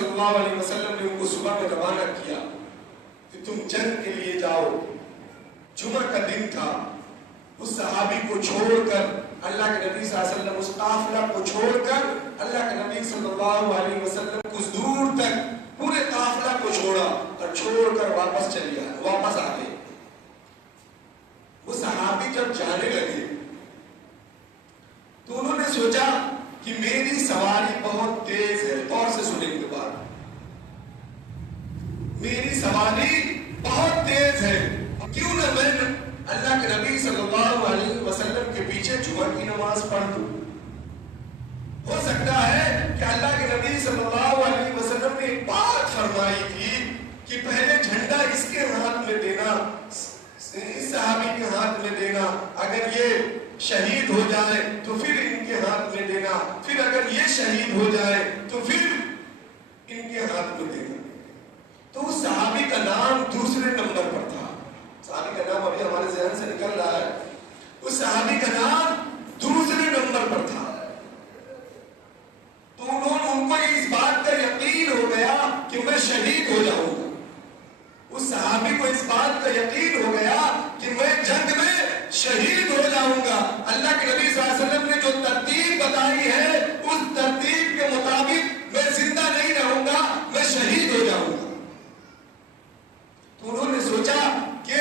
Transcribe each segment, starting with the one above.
صلی اللہ علیہ وسلم نے ان کو صبح میں روانہ کیا کہ تم جنگ کے لیے جاؤ. جمعہ کا دن تھا. اس صحابی کو چھوڑ کر اللہ کے نبی صلی اللہ علیہ وسلم, اس قافلہ کو چھوڑ کر اللہ کے نبی صلی اللہ علیہ وسلم کچھ دور تک پورے قافلہ کو چھوڑا اور چھوڑ کر واپس آ گئے. وہ صحابی جب جانے لگے تو انہوں نے سوچا کہ میری سواری بہت تیز ہے. غور سے سنیں گے بات, میری سواری بہت تیز ہے, کیوں نہ میں اللہ کے نبی صلی اللہ علیہ وسلم کے پیچھے جمعہ کی نماز پڑھ دوں. ہو سکتا ہے کہ اللہ کے نبی صلی اللہ علیہ وسلم نے ایک بات فرمائی تھی کہ پہلے جھنڈا اس کے ہاتھ میں دینا, اس صحابی کے ہاتھ میں دینا, اگر یہ شہید ہو جائے تو پھر ان کے ہاتھ میں دینا, پھر اگر یہ شہید ہو جائے تو پھر ان کے ہاتھ میں دینا. تو اس صحابی کا نام دوسرے نمبر پر تھا. صحابی کا نام ابھی ہمارے ذہن سے نکل رہا ہے. اس صحابی کا نام دوسرے نمبر پر تھا. تو ان کو اس بات کا یقین ہو گیا کہ میں شہید ہو جاؤں گا. اس صحابی کو اس بات کا یقین ہو گیا کہ میں جنگ میں شہید ہو جاؤں گا. اللہ کے نبی صلی اللہ علیہ وسلم نے جو ترتیب بتائی ہے اس ترتیب کے مطابق میں زندہ نہیں رہوں گا, میں شہید ہو جاؤں گا. تو انہوں نے سوچا کہ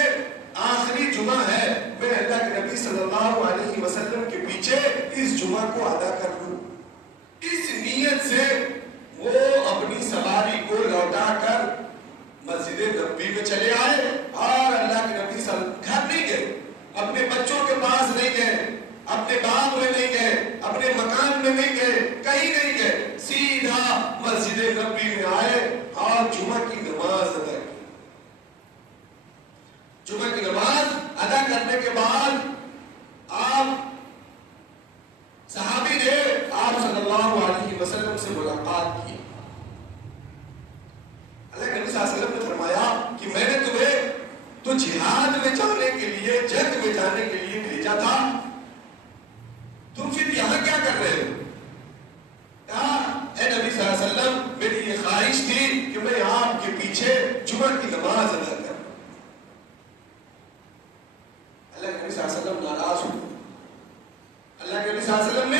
آخری جمعہ ہے, میں اللہ کے نبی صلی اللہ علیہ وسلم کے پیچھے اس جمعہ کو ادا کر لوں. اس نیت سے وہ اپنی سواری کو لوٹا کر مسجد نبوی میں چلے آئے اور اللہ کے نبی صلی اللہ علیہ وسلم گھر نہیں گئے, اپنے بچوں کے پاس نہیں گئے, اپنے باغ میں نہیں گئے, اپنے مکان میں نہیں گئے, کہیں نہیں گئے, سیدھا مسجد نبوی میں آئے اور جمعہ کی نماز ادا کی. جمعہ کی نماز ادا کرنے کے بعد آپ صحابی نے آپ صلی اللہ علیہ وسلم سے ملاقات کی. اللہ کے نبی صلی اللہ علیہ وسلم نے فرمایا کہ میں نے تمہیں تو جہاد میں جانے کے لیے, جنگ میں جانے کے لیے بھیجا تھا, تم پھر یہاں کیا کر رہے ہو؟ کہا اے نبی صلی اللہ علیہ وسلم, میری یہ خواہش تھی کہ میں آپ کے پیچھے جمعہ کی نماز ادا کروں. اللہ کے نبی صلی اللہ علیہ وسلم ناراض ہوئے. اللہ کے نبی صلی اللہ علیہ وسلم نے